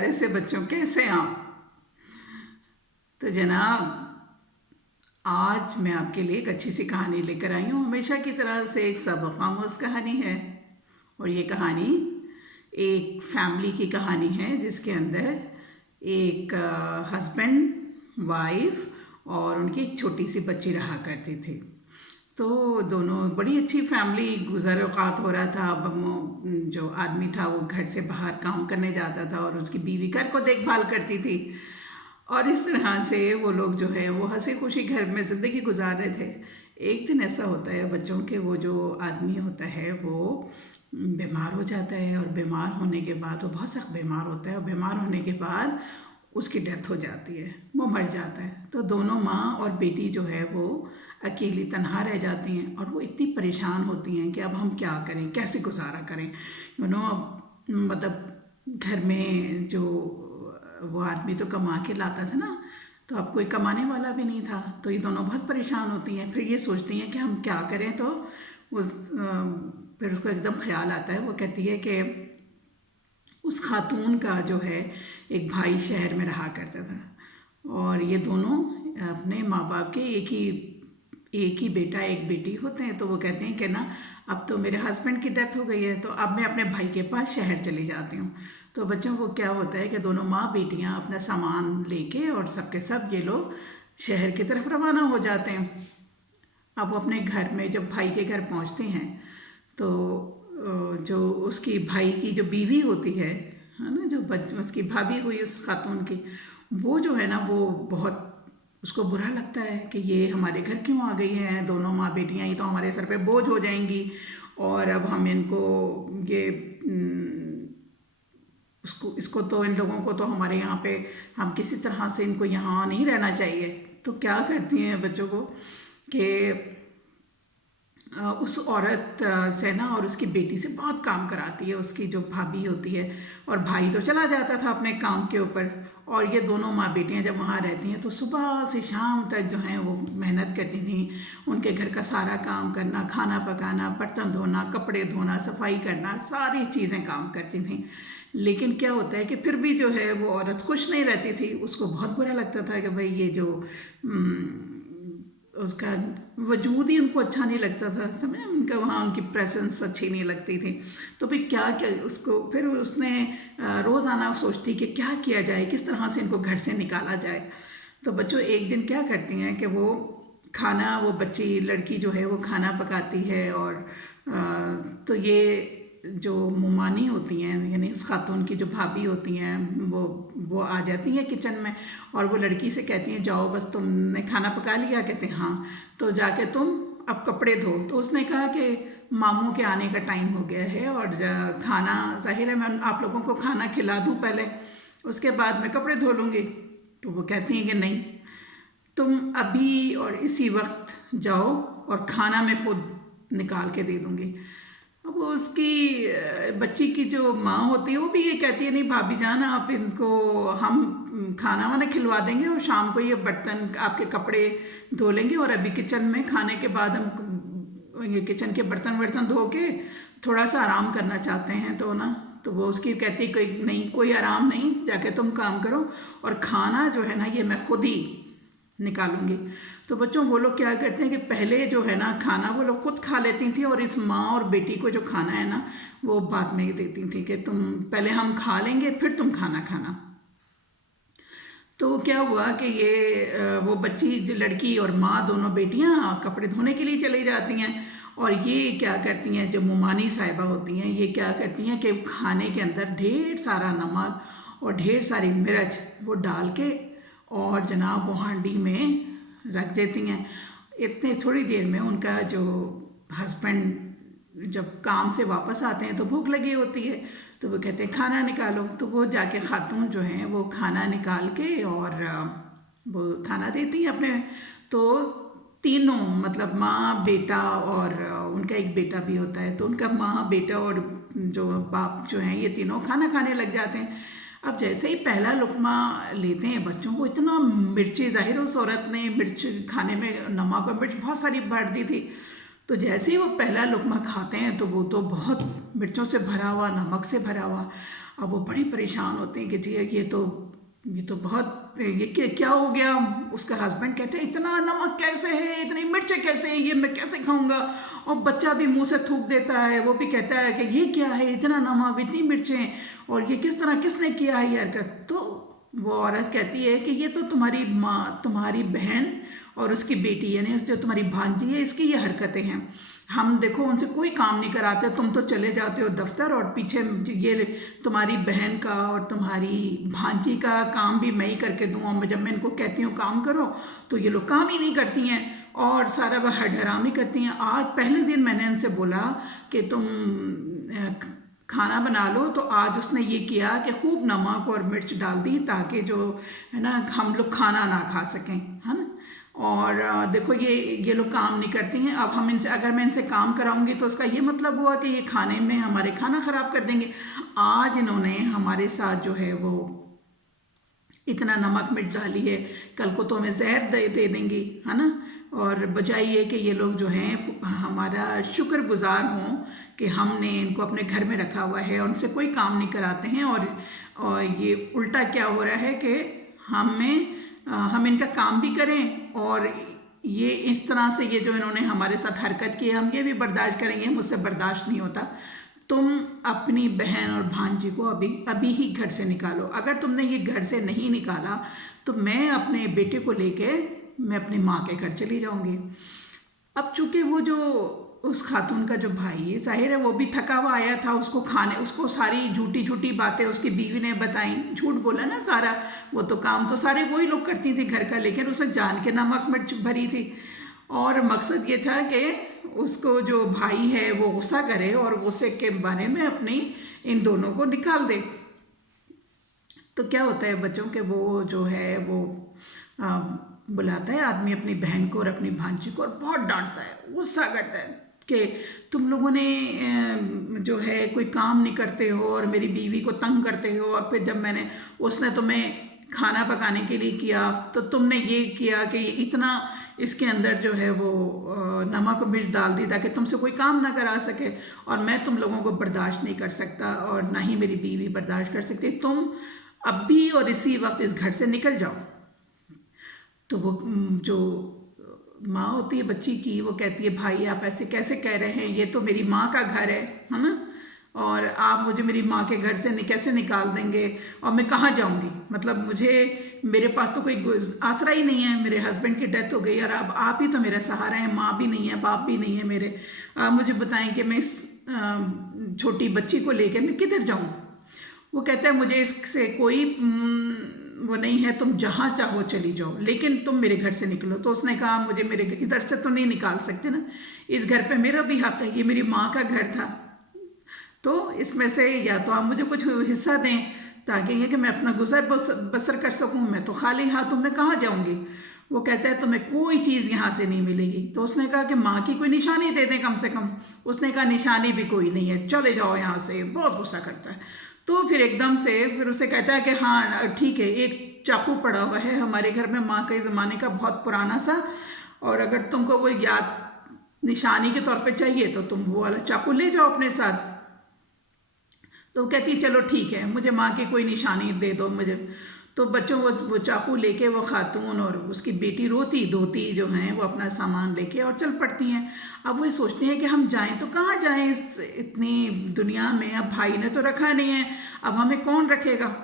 خیریت سے بچوں، کیسے ہیں آپ؟ تو جناب، آج میں آپ کے لیے ایک اچھی سی کہانی لے کر آئی ہوں۔ ہمیشہ کی طرح سے ایک سبق آموز کہانی ہے، اور یہ کہانی ایک فیملی کی کہانی ہے جس کے اندر ایک ہسبینڈ، وائف اور ان کی ایک چھوٹی سی بچی رہا کرتی تھی۔ تو دونوں بڑی اچھی فیملی، گزر اوقات ہو رہا تھا۔ جو آدمی تھا وہ گھر سے باہر کام کرنے جاتا تھا اور اس کی بیوی گھر کو دیکھ بھال کرتی تھی، اور اس طرح سے وہ لوگ جو ہے وہ ہنسی خوشی گھر میں زندگی گزار رہے تھے۔ ایک دن ایسا ہوتا ہے بچوں کے، وہ جو آدمی ہوتا ہے وہ بیمار ہو جاتا ہے، اور بیمار ہونے کے بعد وہ بہت سخت بیمار ہوتا ہے، اور بیمار ہونے کے بعد اس کی ڈیتھ ہو جاتی ہے، وہ مر جاتا ہے۔ تو دونوں ماں اور بیٹی جو ہے وہ اکیلی تنہا رہ جاتی ہیں، اور وہ اتنی پریشان ہوتی ہیں کہ اب ہم کیا کریں، کیسے گزارا کریں۔ مطلب گھر میں جو وہ آدمی تو کما کے لاتا تھا نا، تو اب کوئی کمانے والا بھی نہیں تھا، تو یہ دونوں بہت پریشان ہوتی ہیں۔ پھر یہ سوچتی ہیں کہ ہم کیا کریں، تو پھر اس کو ایک دم خیال آتا ہے۔ وہ کہتی ہے کہ اس خاتون کا جو ہے ایک بھائی شہر میں رہا کرتا تھا، اور یہ دونوں اپنے ماں باپ کے ایک ہی بیٹا ایک بیٹی ہوتے ہیں۔ تو وہ کہتے ہیں کہ نا، اب تو میرے ہسبینڈ کی ڈیتھ ہو گئی ہے، تو اب میں اپنے بھائی کے پاس شہر چلی جاتی ہوں۔ تو بچوں کو کیا ہوتا ہے کہ دونوں ماں بیٹیاں اپنا سامان لے کے اور سب کے سب یہ لوگ شہر کی طرف روانہ ہو جاتے ہیں۔ اب وہ اپنے گھر میں جب بھائی کے گھر پہنچتے ہیں، تو جو اس کی بھائی کی جو بیوی ہوتی ہے نا، جو اس کی بھابھی ہوئی اس خاتون کی، وہ جو ہے نا وہ بہت اس کو برا لگتا ہے کہ یہ ہمارے گھر کیوں آ گئی ہیں دونوں ماں بیٹیاں، یہ تو ہمارے سر پہ بوجھ ہو جائیں گی، اور اب ہم ان کو اس کو تو ان لوگوں کو تو ہمارے یہاں پہ ہم کسی طرح سے ان کو یہاں نہیں رہنا چاہیے۔ تو کیا کرتی ہیں بچوں کو کہ اس عورت سے نا اور اس کی بیٹی سے بہت کام کراتی ہے، اس کی جو بھابھی ہوتی ہے، اور بھائی تو چلا جاتا تھا اپنے کام کے اوپر، اور یہ دونوں ماں بیٹیاں جب وہاں رہتی ہیں تو صبح سے شام تک جو ہیں وہ محنت کرتی تھیں۔ ان کے گھر کا سارا کام کرنا، کھانا پکانا، برتن دھونا، کپڑے دھونا، صفائی کرنا، ساری چیزیں کام کرتی تھیں۔ لیکن کیا ہوتا ہے کہ پھر بھی جو ہے وہ عورت خوش نہیں رہتی تھی، اس کو بہت برا لگتا تھا کہ بھئی یہ جو اس کا وجود ہی ان کو اچھا نہیں لگتا تھا، سمجھے، ان کا وہاں ان کی پریزنس اچھی نہیں لگتی تھی۔ تو پھر کیا اس کو پھر اس نے روزانہ سوچتی کہ کیا کیا جائے، کس طرح سے ان کو گھر سے نکالا جائے۔ تو بچوں ایک دن کیا کرتی ہیں کہ وہ بچی لڑکی جو ہے وہ کھانا پکاتی ہے، اور تو یہ جو مومانی ہوتی ہیں، یعنی اس خاتون کی جو بھابھی ہوتی ہیں، وہ آ جاتی ہیں کچن میں، اور وہ لڑکی سے کہتی ہیں جاؤ بس تم نے کھانا پکا لیا؟ کہتے ہیں ہاں، تو جا کے تم اب کپڑے دھو۔ تو اس نے کہا کہ ماموں کے آنے کا ٹائم ہو گیا ہے، اور کھانا ظاہر ہے میں آپ لوگوں کو کھانا کھلا دوں پہلے، اس کے بعد میں کپڑے دھو لوں گی۔ تو وہ کہتی ہیں کہ نہیں، تم ابھی اور اسی وقت جاؤ، اور کھانا میں خود نکال کے دے دوں گی۔ اب اس کی بچی کی جو ماں ہوتی ہے وہ بھی یہ کہتی ہے نہیں بھابھی جان، آپ ان کو ہم کھانا وانا کھلوا دیں گے، اور شام کو یہ برتن آپ کے کپڑے دھو لیں گے، اور ابھی کچن میں کھانے کے بعد ہم یہ کچن کے برتن دھو کے تھوڑا سا آرام کرنا چاہتے ہیں۔ تو وہ اس کی کہتی کہ نہیں، کوئی آرام نہیں، جا کے تم کام کرو، اور کھانا جو ہے نا یہ میں خود ہی نکالوں گی۔ تو بچوں وہ لوگ کیا کرتے ہیں کہ پہلے جو ہے نا کھانا وہ لوگ خود کھا لیتی تھیں، اور اس ماں اور بیٹی کو جو کھانا ہے نا وہ بعد میں دیتی تھیں کہ تم پہلے ہم کھا لیں گے پھر تم کھانا کھانا۔ تو کیا ہوا کہ وہ بچی جو لڑکی اور ماں دونوں بیٹیاں کپڑے دھونے کے لیے چلی جاتی ہیں، اور یہ کیا کرتی ہیں جو مومانی صاحبہ ہوتی ہیں، یہ کیا کرتی ہیں کہ کھانے کے اندر ڈھیر سارا نمک اور ڈھیر ساری مرچ وہ ڈال کے اور جناب وہ ہانڈی میں رکھ دیتی ہیں۔ اتنے تھوڑی دیر میں ان کا جو ہسبینڈ جب کام سے واپس آتے ہیں تو بھوک لگی ہوتی ہے، تو وہ کہتے ہیں کھانا نکالو۔ تو وہ جا کے خاتون جو ہیں وہ کھانا نکال کے اور وہ کھانا دیتی ہیں اپنے۔ تو تینوں مطلب ماں، بیٹا اور ان کا ایک بیٹا بھی ہوتا ہے، تو ان کا ماں، بیٹا اور جو باپ جو ہیں یہ تینوں کھانا کھانے لگ جاتے ہیں۔ اب جیسے ہی پہلا لقمہ لیتے ہیں بچوں کو اتنا مرچی، ظاہر اس عورت نے مرچ کھانے میں نمک اور مرچ بہت ساری بھر دی تھی، तो जैसे ही वो पहला लुक़मा खाते हैं तो वो तो बहुत मिर्चों से भरा हुआ, नमक से भरा हुआ। अब वो बड़ी परेशान होते हैं कि जी ये तो बहुत, ये क्या हो गया। उसका हस्बैंड कहते हैं इतना नमक कैसे है, इतनी मिर्चें कैसे हैं, ये मैं कैसे खाऊंगा। और बच्चा भी मुंह से थूक देता है, वो भी कहता है कि ये क्या है, इतना नमक, इतनी मिर्चें, और ये किस तरह, किसने किया है ये हरकत। तो वो औरत कहती है कि ये तो तुम्हारी माँ, तुम्हारी बहन और उसकी बेटी, यानी जो तुम्हारी भांजी है, इसकी ये हरकतें हैं। हम देखो उनसे कोई काम नहीं कराते, तुम तो चले जाते हो दफ्तर, और पीछे ये तुम्हारी बहन का और तुम्हारी भांजी का काम भी मैं ही करके दूँ। और जब मैं इनको कहती हूँ काम करो तो ये लोग काम ही नहीं करती हैं और सारा वह हरामी करती हैं। आज पहले दिन मैंने इनसे बोला कि तुम खाना बना लो, तो आज उसने ये किया कि खूब नमक और मिर्च डाल दी ताकि जो है ना हम लोग खाना ना खा सकें, है ना। और देखो ये लोग काम नहीं करती हैं। अब हम इनसे, अगर मैं इनसे काम कराऊंगी तो उसका ये मतलब हुआ कि ये खाने में हमारे खाना ख़राब कर देंगे। आज इन्होंने हमारे साथ जो है वो इतना नमक मिर्च डाली है, कल को तो हमें जहर दे देंगी, है ना। और बजाय ये कि ये लोग जो हैं हमारा शुक्रगुजार हों कि हमने इनको अपने घर में रखा हुआ है, उनसे कोई काम नहीं कराते हैं। और ये उल्टा क्या हो रहा है कि हम इनका काम भी करें, और ये इस तरह से ये जो इन्होंने हमारे साथ हरकत की है हम ये भी बर्दाश्त करेंगे। मुझसे बर्दाश्त नहीं होता। तुम अपनी बहन और भांजी को अभी ही घर से निकालो। अगर तुमने ये घर से नहीं निकाला तो मैं अपने बेटे को लेके मैं अपनी माँ के घर चली जाऊंगी। अब चूंकि वो जो उस खातून का जो भाई है, जाहिर है वो भी थका हुआ आया था, उसको सारी झूठी बातें उसकी बीवी ने बताई, झूठ बोला ना सारा। वो तो काम तो सारे वही लोग करती थी घर का, लेकिन उसे जान के नमक मिर्च भरी थी। और मकसद ये था कि उसको जो भाई है वो गुस्सा करे और गुस्से के बारे में अपनी इन दोनों को निकाल दे। तो क्या होता है बच्चों के, वो जो है वो बुलाता है आदमी अपनी बहन को और अपनी भांजी को और बहुत डांटता है, गुस्सा करता है कि तुम लोगों ने जो है कोई काम नहीं करते हो और मेरी बीवी को तंग करते हो। और फिर जब उसने तुम्हें खाना पकाने के लिए किया तो तुमने ये किया कि इतना इसके अंदर जो है वो नमक मिर्च डाल दी ताकि तुमसे कोई काम ना करा सके, और मैं तुम लोगों को बर्दाश्त नहीं कर सकता और ना ही मेरी बीवी बर्दाश्त कर सकती। तुम अभी और इसी वक्त इस घर से निकल जाओ। तो वो जो माँ होती है बच्ची की, वो कहती है भाई आप ऐसे कैसे कह रहे हैं, ये तो मेरी माँ का घर है ना, और आप मुझे मेरी माँ के घर से कैसे निकाल देंगे, और मैं कहाँ जाऊँगी। मतलब मेरे पास तो कोई आसरा ही नहीं है, मेरे हस्बैंड की डेथ हो गई और अब आप ही तो मेरा सहारा है, माँ भी नहीं है, बाप भी नहीं है मेरे। आप मुझे बताएं कि मैं इस छोटी बच्ची को लेकर मैं किधर जाऊँ। वो कहता है मुझे इससे कोई वो नहीं है, तुम जहाँ चाहो चली जाओ, लेकिन तुम मेरे घर से निकलो। तो उसने कहा मुझे मेरे इधर से तो नहीं निकाल सकते ना, इस घर पे मेरा भी हक है, ये मेरी माँ का घर था, तो इसमें से या तो आप मुझे कुछ हिस्सा दें ताकि ये कि मैं अपना गुजर बसर कर सकूं। मैं तो खाली हाथों में कहाँ जाऊंगी। वो कहता है तुम्हें कोई चीज़ यहाँ से नहीं मिलेगी। तो उसने कहा कि माँ की कोई निशानी दे दें कम से कम। उसने कहा निशानी भी कोई नहीं है, चले जाओ यहाँ से। बहुत गुस्सा करता है। तो फिर एकदम से फिर उसे कहता है कि हाँ ठीक है, एक चाकू पड़ा हुआ है हमारे घर में माँ के ज़माने का, बहुत पुराना सा, और अगर तुमको वो याद निशानी के तौर पे चाहिए तो तुम वो वाला चाकू ले जाओ अपने साथ। तो कहती चलो ठीक है, मुझे माँ की कोई निशानी दे दो मुझे। तो बच्चों वो चाकू लेके वो खातून और उसकी बेटी रोती धोती जो हैं वो अपना सामान लेके और चल पड़ती हैं। अब वो सोचती हैं कि हम जाएं तो कहाँ जाएं इस इतनी दुनिया में, अब भाई ने तो रखा नहीं है, अब हमें कौन रखेगा।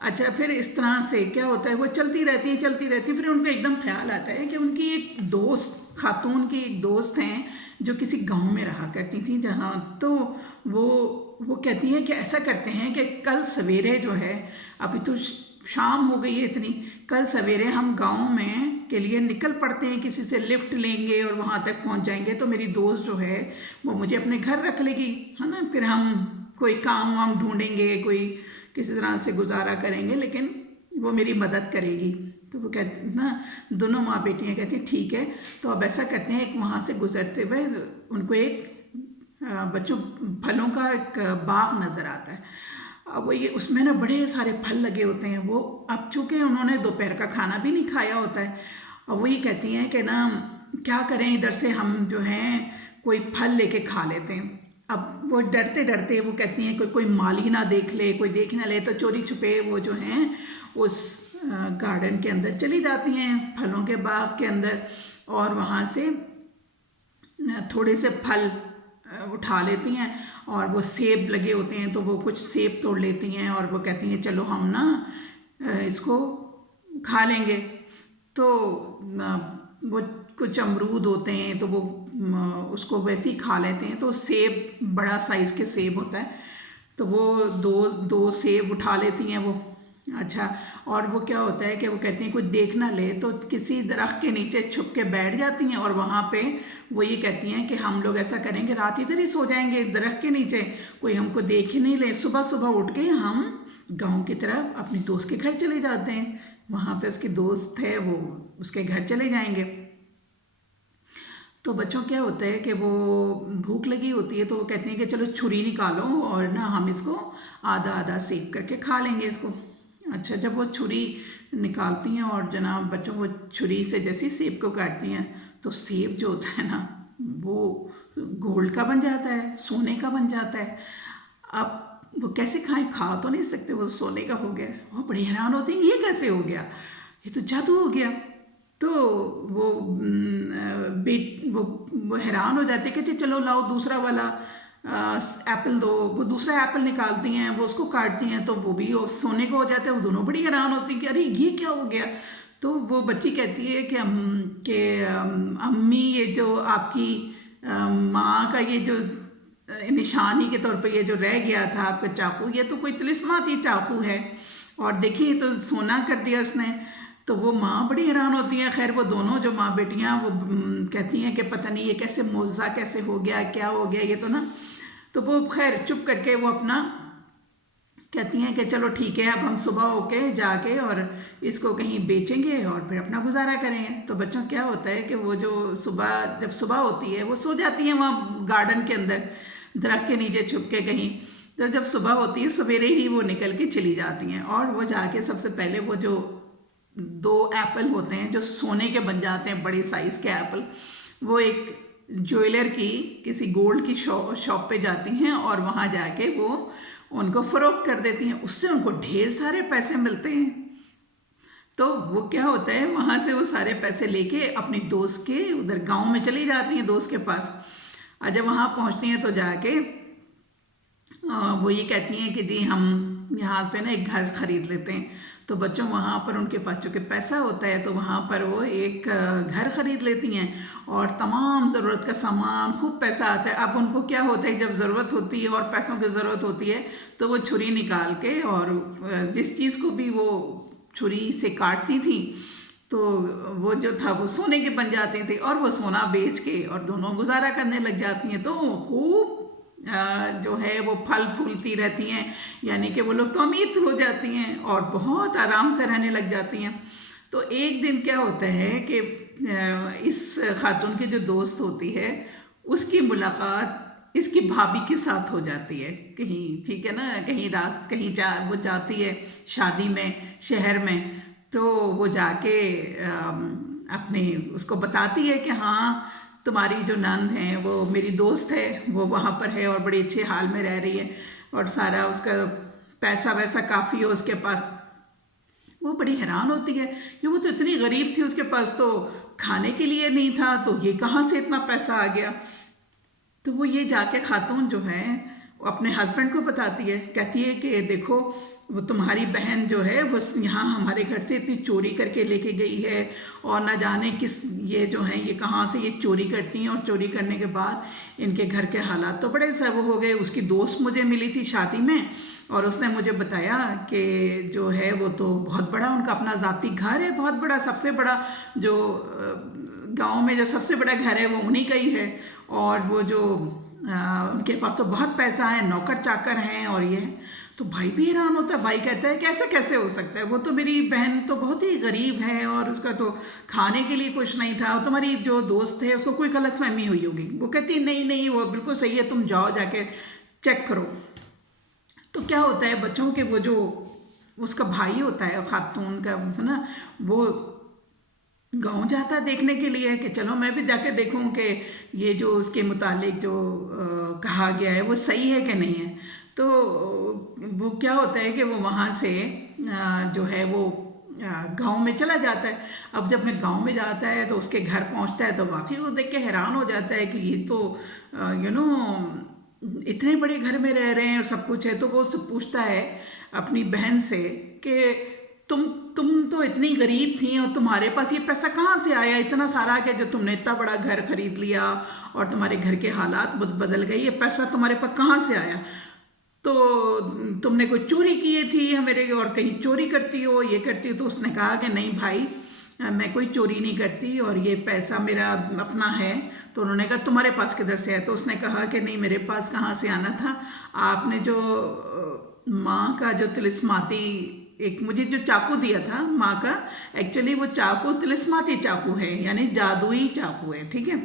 अच्छा, फिर इस तरह से क्या होता है, वो चलती रहती है। फिर उनको एकदम ख्याल आता है कि उनकी एक दोस्त, खातून की एक दोस्त हैं जो किसी गांव में रहा करती थी जहाँ, तो वो कहती हैं कि ऐसा करते हैं कि कल सवेरे जो है, अभी तो शाम हो गई है इतनी, कल सवेरे हम गांव में के लिए निकल पड़ते हैं, किसी से लिफ्ट लेंगे और वहाँ तक पहुँच जाएंगे। तो मेरी दोस्त जो है वो मुझे अपने घर रख लेगी, है ना। फिर हम कोई काम वाम ढूंढेंगे, कोई किसी तरह से गुजारा करेंगे, लेकिन वो मेरी मदद करेगी। तो वो कहती ना, दोनों माँ बेटियाँ कहती ठीक है। तो अब ऐसा करते हैं, एक वहाँ से गुजरते हुए उनको एक बच्चों फलों का एक बाग नज़र आता है। अब वो ये उसमें ना बड़े सारे फल लगे होते हैं। वो अब चूँकि उन्होंने दोपहर का खाना भी नहीं खाया होता है, और वो ये कहती हैं कि ना क्या करें, इधर से हम जो हैं कोई फल लेके खा लेते हैं। अब वो डरते डरते वो कहती हैं कोई माली ना देख ले, कोई देख ना ले, तो चोरी छुपे वो जो हैं उस गार्डन के अंदर चली जाती हैं, फलों के बाग के अंदर, और वहाँ से थोड़े से फल उठा लेती हैं। और वो सेब लगे होते हैं तो वो कुछ सेब तोड़ लेती हैं और वो कहती हैं चलो हम ना इसको खा लेंगे। तो वो कुछ अमरूद होते हैं तो वो उसको वैसे ही खा लेते हैं। तो सेब बड़ा साइज़ के सेब होता है तो वो दो सेब उठा लेती हैं वो। अच्छा, और वो क्या होता है कि वो कहती हैं कोई देख ना ले, तो किसी दरख्त के नीचे छुप के बैठ जाती हैं और वहाँ पे वो ये कहती हैं कि हम लोग ऐसा करेंगे रात इधर ही सो जाएंगे दरख्त के नीचे, कोई हमको देख ही नहीं ले। सुबह सुबह उठ के हम गांव की तरफ अपनी दोस्त के घर चले जाते हैं, वहाँ पे उसकी दोस्त है वो उसके घर चले जाएंगे। तो बच्चों क्या होता है कि वो भूख लगी होती है तो वो कहते हैं कि चलो छुरी निकालो और ना हम इसको आधा आधा सेक करके खा लेंगे इसको। अच्छा, जब वो छुरी निकालती हैं और जनाब बच्चों वो छुरी से जैसे ही सेब को काटती हैं तो सेब जो होता है ना वो गोल्ड का बन जाता है, सोने का बन जाता है। अब वो कैसे खाएं, खा तो नहीं सकते, वो सोने का हो गया। वो बड़ी हैरान होती हैं ये कैसे हो गया, ये तो जादू हो गया। तो वो हैरान हो जाते कि चलो लाओ दूसरा वाला एप्पल दो। वो दूसरा एप्पल निकालती हैं, वो उसको काटती हैं तो वो भी सोने को हो जाता है। वो दोनों बड़ी हैरान होती हैं कि अरे ये क्या हो गया। तो वो बच्ची कहती है कि अम्मी ये जो आपकी माँ का ये जो निशानी के तौर पे ये जो रह गया था आपका चाकू, ये तो कोई तिलिस्माती चाकू है और देखिए तो सोना कर दिया उसने। तो वो माँ बड़ी हैरान होती है। खैर वो दोनों जो माँ बेटियाँ वो कहती हैं कि पता नहीं ये कैसे मौजज़ा कैसे हो गया, क्या हो गया ये तो ना। तो वो खैर चुप करके वो अपना कहती हैं कि चलो ठीक है अब हम सुबह होके जाके और इसको कहीं बेचेंगे और फिर अपना गुजारा करेंगे। तो बच्चों क्या होता है कि वो जो जब सुबह होती है वो सो जाती हैं वहाँ गार्डन के अंदर दरख्त के नीचे छुप के कहीं। तो जब सुबह होती है सवेरे ही वो निकल के चली जाती हैं और वो जाके सबसे पहले वो जो 2 एप्पल होते हैं जो सोने के बन जाते हैं, बड़ी साइज़ के एप्पल, वो एक ज्वेलर की किसी गोल्ड की शॉप पे जाती हैं और वहाँ जाके वो उनको फ़रोख्त कर देती हैं। उससे उनको ढेर सारे पैसे मिलते हैं। तो वो क्या होता है वहाँ से वो सारे पैसे लेके अपनी दोस्त के उधर गांव में चली जाती हैं दोस्त के पास। और जब वहाँ पहुँचती हैं तो जाके वो ये कहती हैं कि जी हम यहाँ पे ना एक घर ख़रीद लेते हैं। तो बच्चों वहाँ पर उनके पास चूँकि पैसा होता है तो वहाँ पर वो एक घर ख़रीद लेती हैं और तमाम ज़रूरत का सामान, खूब पैसा आता है। अब उनको क्या होता है जब ज़रूरत होती है और पैसों की ज़रूरत होती है तो वो छुरी निकाल के और जिस चीज़ को भी वो छुरी से काटती थी तो वो जो था वो सोने के बन जाते थे और वो सोना बेच के और दोनों गुजारा करने लग जाती हैं। तो खूब जो है वो फल फूलती रहती हैं, यानी कि वो लोग तो अमीर हो जाती हैं और बहुत आराम से रहने लग जाती हैं। तो एक दिन क्या होता है कि इस खातून की जो दोस्त होती है उसकी मुलाकात इसकी भाभी के साथ हो जाती है कहीं, ठीक है ना, कहीं वो जाती है शादी में शहर में। तो वो जाके अपने उसको बताती है कि हाँ तुम्हारी जो नंद है वो मेरी दोस्त है, वो वहाँ पर है और बड़े अच्छे हाल में रह रही है और सारा उसका पैसा वैसा काफ़ी है उसके पास। वो बड़ी हैरान होती है कि वो तो इतनी गरीब थी, उसके पास तो खाने के लिए नहीं था, तो ये कहाँ से इतना पैसा आ गया। तो वो ये जाके खातून जो है वो अपने हस्बैंड को बताती है, कहती है कि देखो वो तुम्हारी बहन जो है वो यहाँ हमारे घर से इतनी चोरी करके लेके गई है और ना जाने किस ये जो हैं ये कहाँ से ये चोरी करती हैं, और चोरी करने के बाद इनके घर के हालात तो बड़े सब हो गए। उसकी दोस्त मुझे मिली थी शादी में और उसने मुझे बताया कि जो है वो तो बहुत बड़ा उनका अपना ज़ाती घर है, बहुत बड़ा, सबसे बड़ा जो गाँव में जो सबसे बड़ा घर है वो उन्हीं का ही है और वो जो उनके पास तो बहुत पैसा है, नौकर चाकर हैं और ये। तो भाई भी हैरान होता है। भाई कहता है कैसे कैसे हो सकता है, वो तो मेरी बहन तो बहुत ही गरीब है और उसका तो खाने के लिए कुछ नहीं था और तुम्हारी जो दोस्त है उसको कोई गलतफहमी हुई होगी। वो कहती है नहीं नहीं वो बिल्कुल सही है, तुम जाओ जाके चेक करो। तो क्या होता है बच्चों के वो जो उसका भाई होता है खातून का है ना, वो गाँव जाता है देखने के लिए कि चलो मैं भी जाके देखूं कि ये जो उसके मुतालिक जो कहा गया है वो सही है कि नहीं है। तो वो क्या होता है कि वो वहाँ से जो है वो गांव में चला जाता है। अब जब मैं गांव में जाता है तो उसके घर पहुंचता है तो वाकई वो देख के हैरान हो जाता है कि ये तो इतने बड़े घर में रह रहे हैं और सब कुछ है। तो वो उससे पूछता है अपनी बहन से कि तुम तो इतनी गरीब थी और तुम्हारे पास ये पैसा कहाँ से आया इतना सारा, कि जो तुमने इतना बड़ा घर खरीद लिया और तुम्हारे घर के हालात बदल गए, ये पैसा तुम्हारे पास कहाँ से आया? तो तुमने कोई चोरी की थी मेरे, और कहीं चोरी करती हो, ये करती हो? तो उसने कहा कि नहीं भाई, मैं कोई चोरी नहीं करती और ये पैसा मेरा अपना है। तो उन्होंने कहा तुम्हारे पास किधर से है? तो उसने कहा कि नहीं, मेरे पास कहाँ से आना था, आपने जो माँ का जो तिलिस्माती एक मुझे जो चाकू दिया था माँ का, एक्चुअली वो चाकू तिलिस्माती चाकू है, यानी जादुई चाकू है, ठीक है।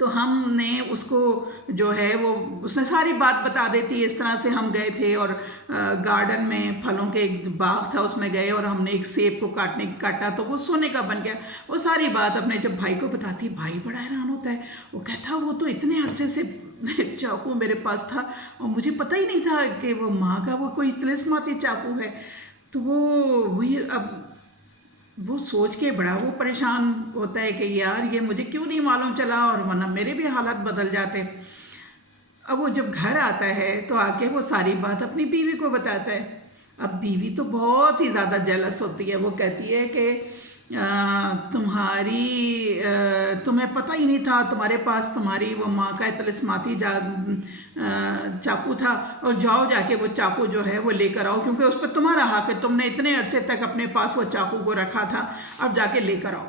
तो हमने उसको जो है वो उसने सारी बात बता देती है। इस तरह से हम गए थे और गार्डन में फलों के एक बाग था, उसमें गए और हमने एक सेब को काटा तो वो सोने का बन गया। वो सारी बात अपने जब भाई को बताती, भाई बड़ा हैरान होता है। वो कहता वो तो इतने अरसे से चाकू मेरे पास था और मुझे पता ही नहीं था कि वो माँ का वो कोई तिलिस्माती चाकू है। तो वही अब वो सोच के बड़ा वो परेशान होता है कि यार ये मुझे क्यों नहीं मालूम चला, और वरना मेरे भी हालात बदल जाते। अब वो जब घर आता है तो आके वो सारी बात अपनी बीवी को बताता है। अब बीवी तो बहुत ही ज़्यादा जेलस होती है। वो कहती है कि तुम्हें पता ही नहीं था, तुम्हारे पास तुम्हारी वो माँ का तिलिस्माती चाकू था, और जाओ जाके वो चाकू जो है वो लेकर आओ, क्योंकि उस पर तुम्हारा हक है, तुमने इतने अरसे तक अपने पास वो चाकू को रखा था, अब जाके लेकर आओ।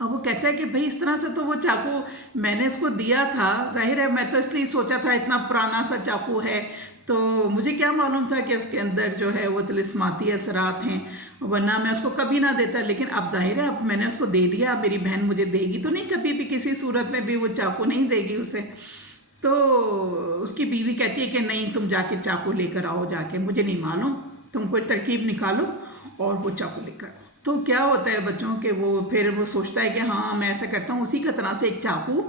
अब वो कहता है कि भाई इस तरह से तो वो चाकू मैंने इसको दिया था, जाहिर है मैं तो इसलिए सोचा था इतना पुराना सा चाकू है, तो मुझे क्या मालूम था कि उसके अंदर जो है वो तिलिस्माती असरात हैं, वरना मैं उसको कभी ना देता। लेकिन अब जाहिर है अब मैंने उसको दे दिया, अब मेरी बहन मुझे देगी तो नहीं, कभी भी किसी सूरत में भी वो चाकू नहीं देगी उसे। तो उसकी बीवी कहती है कि नहीं, तुम जाके चाकू लेकर आओ, जाके मुझे नहीं मालूम, तुम कोई तरकीब निकालो और वो चाकू लेकर। तो क्या होता है बच्चों के वो फिर वो सोचता है कि हाँ मैं ऐसा करता हूँ, उसी का तरह से एक चाकू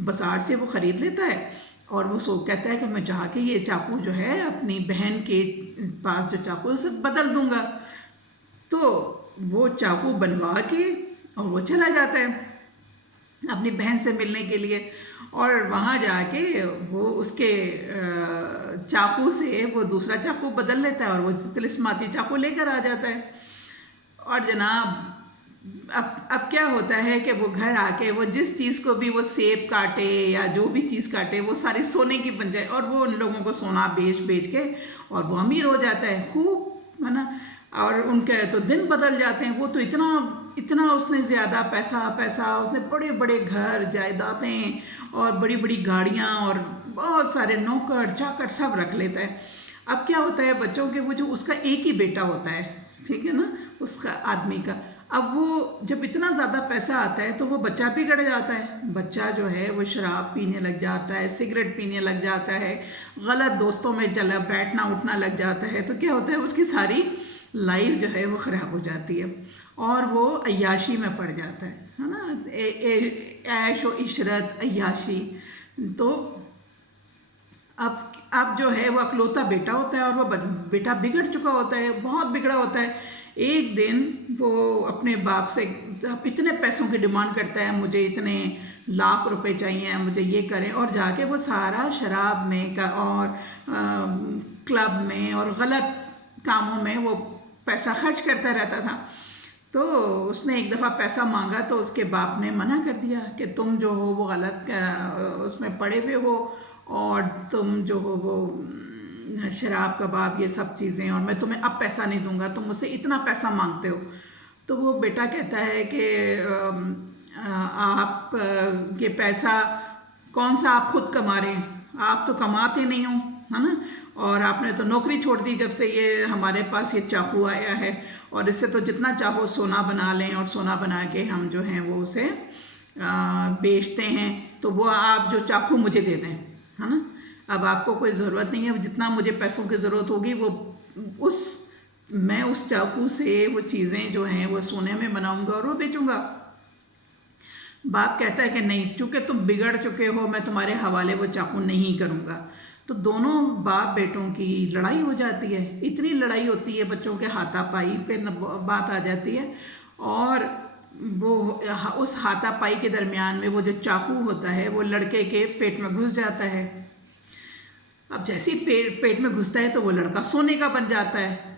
बाजार से वो ख़रीद लेता है और वो कहता है कि मैं जाके ये चाकू जो है अपनी बहन के पास जो चाकू है उसे बदल दूंगा। तो वो चाकू बनवा के और वो चला जाता है अपनी बहन से मिलने के लिए, और वहाँ जाके वो उसके चाकू से वो दूसरा चाकू बदल लेता है और वो तिलिस्माती चाकू लेकर आ जाता है। और जनाब अब क्या होता है कि वो घर आके वो जिस चीज़ को भी वो सेब काटे या जो भी चीज़ काटे वो सारी सोने की बन जाए, और वो उन लोगों को सोना बेच के और वो अमीर हो जाता है खूब, है ना। और उनके तो दिन बदल जाते हैं। वो तो इतना उसने ज़्यादा पैसा उसने बड़े बड़े घर जायदादें और बड़ी बड़ी गाड़ियाँ और बहुत सारे नौकर चाकर सब रख लेता है। अब क्या होता है बच्चों के, वो जो उसका एक ही बेटा होता है, ठीक है ना, उसका आदमी का, अब वो जब इतना ज़्यादा पैसा आता है तो वो बच्चा बिगड़ जाता है। बच्चा जो है वो शराब पीने लग जाता है, सिगरेट पीने लग जाता है, गलत दोस्तों में चला बैठना उठना लग जाता है। तो क्या होता है उसकी सारी लाइफ जो है वो ख़राब हो जाती है और वो अय्याशी में पड़ जाता है ना, ऐश व इशरत अय्याशी। तो अब जो है वो अकलौता बेटा होता है और वो बेटा बिगड़ चुका होता है, बहुत बिगड़ा होता है। एक दिन वो अपने बाप से इतने पैसों की डिमांड करता है, मुझे इतने लाख रुपए चाहिए, मुझे ये करें, और जाके वो सारा शराब में का और क्लब में और गलत कामों में वो पैसा खर्च करता रहता था। तो उसने एक दफ़ा पैसा मांगा तो उसके बाप ने मना कर दिया कि तुम जो हो वो गलत उसमें पड़े हुए हो और तुम जो हो वो शराब कबाब ये सब चीज़ें, और मैं तुम्हें अब पैसा नहीं दूंगा, तुम मुझसे इतना पैसा मांगते हो। तो वो बेटा कहता है कि आप ये पैसा कौन सा आप खुद कमा रहे हैं, आप तो कमाते नहीं हो, है ना, और आपने तो नौकरी छोड़ दी जब से ये हमारे पास ये चाकू आया है, और इससे तो जितना चाहो सोना बना लें और सोना बना के हम जो हैं वो उसे बेचते हैं, तो वो आप जो चाकू मुझे दे दें, है ना। अब आपको कोई ज़रूरत नहीं है, जितना मुझे पैसों की ज़रूरत होगी वो उस मैं उस चाकू से वो चीज़ें जो हैं वो सोने में बनाऊंगा और वो बेचूंगा। बाप कहता है कि नहीं, चूँकि तुम बिगड़ चुके हो, मैं तुम्हारे हवाले वो चाकू नहीं करूँगा। तो दोनों बाप बेटों की लड़ाई हो जाती है। इतनी लड़ाई होती है, बच्चों के हाथापाई पे बात आ जाती है। और वो उस हाथापाई के दरमियान में वो जो चाकू होता है वो लड़के के पेट में घुस जाता है। अब जैसे ही पेट में घुसता है तो वो लड़का सोने का बन जाता है।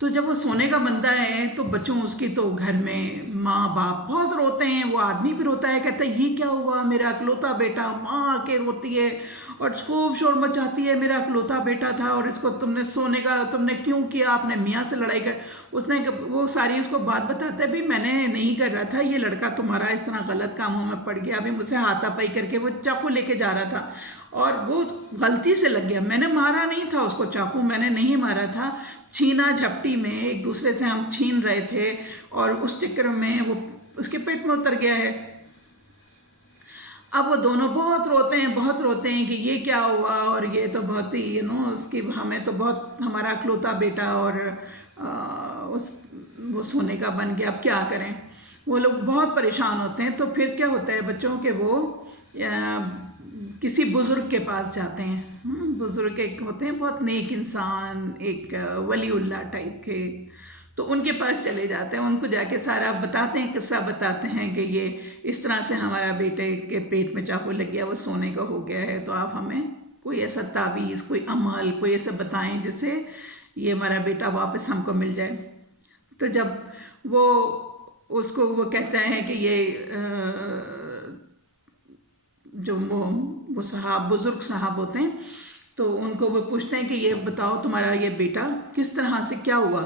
तो जब वो सोने का बनता है तो बच्चों उसकी तो घर में माँ बाप बहुत रोते हैं। वो आदमी भी रोता है, कहता है ये क्या हुआ, मेरा अकलौता बेटा। माँ आके रोती है और खूब शोर मचाती है, मेरा अकलौता बेटा था और इसको तुमने सोने का तुमने क्यों किया, आपने मियाँ से लड़ाई कर। उसने वो सारी उसको बात बताता है, भी मैंने नहीं कर रहा था, ये लड़का तुम्हारा इस तरह गलत कामों में पड़ गया, अभी मुझसे हाथापाई करके वो चाकू लेके जा रहा था और वो गलती से लग गया। मैंने मारा नहीं था उसको, चाकू मैंने नहीं मारा था, छीना झपटी में एक दूसरे से हम छीन रहे थे और उस चक्कर में वो उसके पेट में उतर गया है। अब वो दोनों बहुत रोते हैं कि ये क्या हुआ, और ये तो बहुत ही उसकी हमें तो बहुत, हमारा अकलौता बेटा और वो सोने का बन गया, अब क्या करें। वो लोग बहुत परेशान होते हैं। तो फिर क्या होता है बच्चों के, वो किसी बुज़ुर्ग के पास जाते हैं। बुज़ुर्ग एक होते हैं बहुत नेक इंसान, एक वलीउल्लाह टाइप के, तो उनके पास चले जाते हैं। उनको जाके सारा बताते हैं, किस्सा बताते हैं कि ये इस तरह से हमारा बेटे के पेट में चाकू लग गया, वो सोने का हो गया है, तो आप हमें कोई ऐसा तावीज़, कोई अमल, कोई ऐसा बताएं जिससे ये हमारा बेटा वापस हमको मिल जाए। तो जब वो उसको वो कहता है कि ये जो वो साहब, बुज़ुर्ग साहब होते हैं, तो उनको वो पूछते हैं कि ये बताओ तुम्हारा ये बेटा किस तरह से क्या हुआ।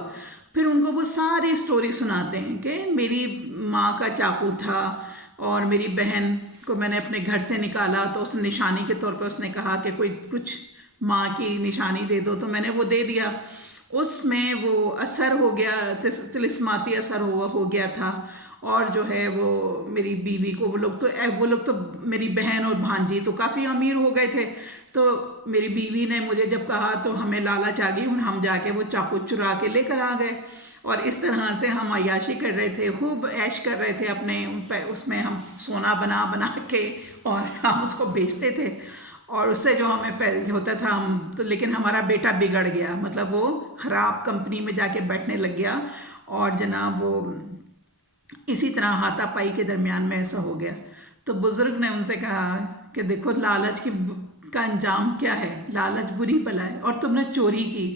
फिर उनको वो सारी स्टोरी सुनाते हैं कि मेरी माँ का चाकू था और मेरी बहन को मैंने अपने घर से निकाला, तो उस निशानी के तौर पर उसने कहा कि कोई कुछ माँ की निशानी दे दो, तो मैंने वो दे दिया। उसमें वो असर हो गया, तिलिस्माती असर हो गया था। और जो है वो मेरी बीवी को, वो लोग तो मेरी बहन और भांजी तो काफ़ी अमीर हो गए थे। तो मेरी बीवी ने मुझे जब कहा तो हमें लालच आ गई, हम जाके वो चाकू चुरा के लेकर आ गए और इस तरह से हम अय्याशी कर रहे थे, खूब ऐश कर रहे थे अपने उसमें। हम सोना बना बना के और हम उसको बेचते थे और उससे जो हमें होता था हम तो, लेकिन हमारा बेटा बिगड़ गया, मतलब वो ख़राब कंपनी में जाके बैठने लग गया और जनाब वो इसी तरह हाथापाई के दरमियान में ऐसा हो गया। तो बुज़ुर्ग ने उनसे कहा कि देखो लालच का अंजाम क्या है, लालच बुरी बला है और तुमने चोरी की,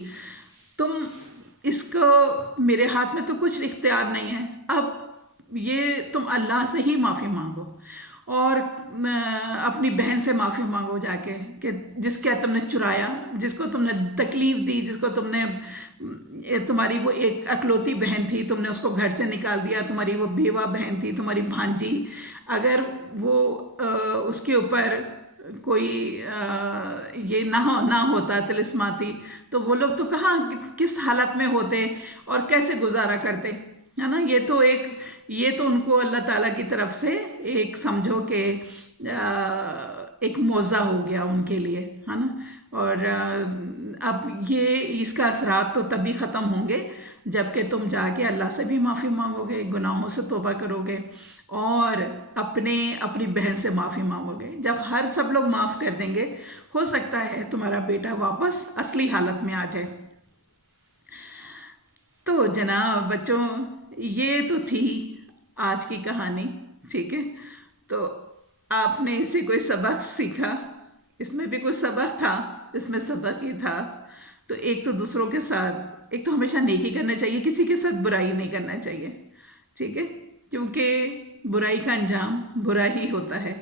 तुम इसको, मेरे हाथ में तो कुछ इख्तियार नहीं है, अब ये तुम अल्लाह से ही माफ़ी मांगो और अपनी बहन से माफ़ी मांगो जाके कि जिसके तुमने चुराया, जिसको तुमने तकलीफ़ दी, जिसको तुमने, तुम्हारी वो एक अकलौती बहन थी, तुमने उसको घर से निकाल दिया, तुम्हारी वो बेवा बहन थी, तुम्हारी भांजी, अगर वो उसके ऊपर कोई ये ना होता तिलिस्माती, तो वो लोग तो कहाँ किस हालत में होते और कैसे गुजारा करते, है ना। ये तो उनको अल्लाह ताला की तरफ से एक समझो कि एक मौज़ा हो गया उनके लिए, है ना। और अब ये इसका असरात तो तभी ख़त्म होंगे जबकि तुम जाके अल्लाह से भी माफ़ी मांगोगे, गुनाहों से तौबा करोगे और अपनी बहन से माफ़ी मांगोगे। जब सब लोग माफ़ कर देंगे, हो सकता है तुम्हारा बेटा वापस असली हालत में आ जाए। तो जनाब बच्चों, ये तो थी आज की कहानी, ठीक है। तो आपने इससे कोई सबक सीखा? इसमें भी कोई सबक था, इसमें सबक ये था, तो एक तो दूसरों के साथ, एक तो हमेशा नेकी करना चाहिए, किसी के साथ बुराई नहीं करना चाहिए, ठीक है, क्योंकि बुराई का अंजाम बुरा ही होता है।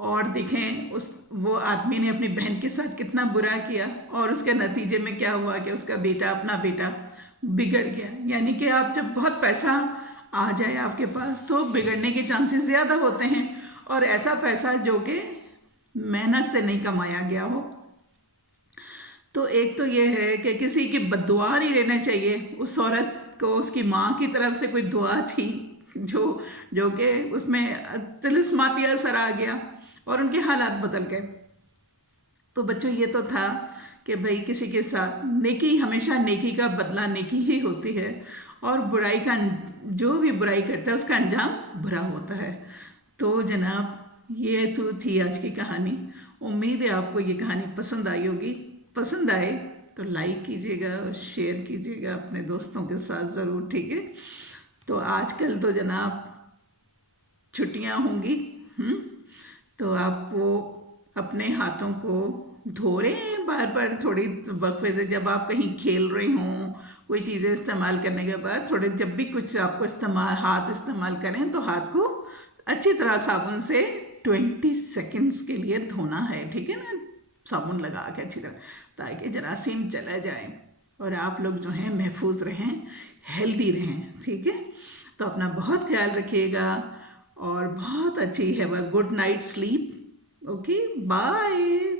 और देखें वो आदमी ने अपनी बहन के साथ कितना बुरा किया और उसके नतीजे में क्या हुआ कि उसका बेटा, अपना बेटा बिगड़ गया। यानी कि आप जब बहुत पैसा आ जाए आपके पास तो बिगड़ने के चांसेस ज़्यादा होते हैं, और ऐसा पैसा जो कि मेहनत से नहीं कमाया गया हो। तो एक तो ये है कि किसी की बद्दुआ नहीं लेना चाहिए। उस औरत को उसकी माँ की तरफ से कोई दुआ थी जो कि उसमें तिलिस्माती असर आ गया और उनके हालात बदल गए। तो बच्चों, ये तो था कि भाई किसी के साथ नेकी, हमेशा नेकी का बदला नेकी ही होती है, और बुराई का, जो भी बुराई करता है उसका अंजाम बुरा होता है। तो जनाब ये तो थी आज की कहानी। उम्मीद है आपको ये कहानी पसंद आई होगी। पसंद आए तो लाइक कीजिएगा और शेयर कीजिएगा अपने दोस्तों के साथ ज़रूर, ठीक है। तो आजकल तो जनाब छुट्टियां होंगी, तो आप वो अपने हाथों को धो रहे हैं बार बार, थोड़ी वक्फे से, जब आप कहीं खेल रहे हों, कोई चीज़ें इस्तेमाल करने के बाद थोड़े, जब भी कुछ आपको हाथ इस्तेमाल करें तो हाथ को अच्छी तरह साबुन से 20 सेकंड्स के लिए धोना है, ठीक है ना, साबुन लगा के अच्छी तरह, ताकि जरासीम चला जाए और आप लोग जो हैं महफूज रहें, हेल्दी रहें, ठीक है। तो अपना बहुत ख्याल रखिएगा और बहुत अच्छी है, good night sleep. Okay, bye.